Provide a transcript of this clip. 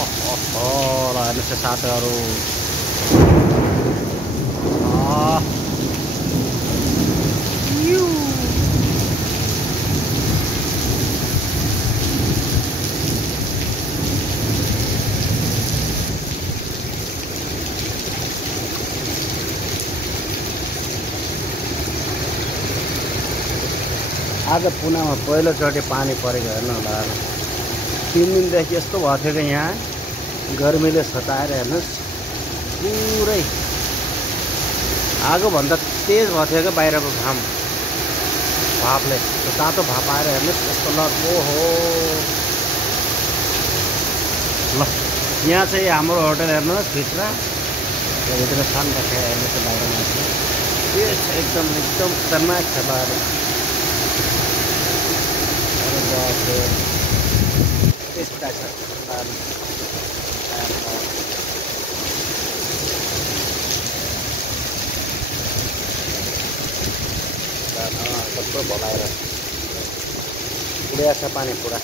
ल हेर्नुहोस् साथीहरू आज पुनामा पहिलोचोटि पानी परेको हेर्नु होला 3 दिनदेखि यस्तो भएको थियो कि यहाँ गर्मीले सताएर हेर्नुहोस् पुरै आगोभन्दा तेज भएको थियो कि बाहिरको घाम भापले तातो भाप आएर हेर्नुहोस् यस्तो ल ओहो ल यहाँ चाहिँ हाम्रो होटल हेर्नुहोस् भित्र शान्त छ हेर्नुहोस् बाहिर मान्छे एकदम खतरनाक छ बाहिर त्यस्ता छ सबै भलाएर उडेको छ पानी पुरा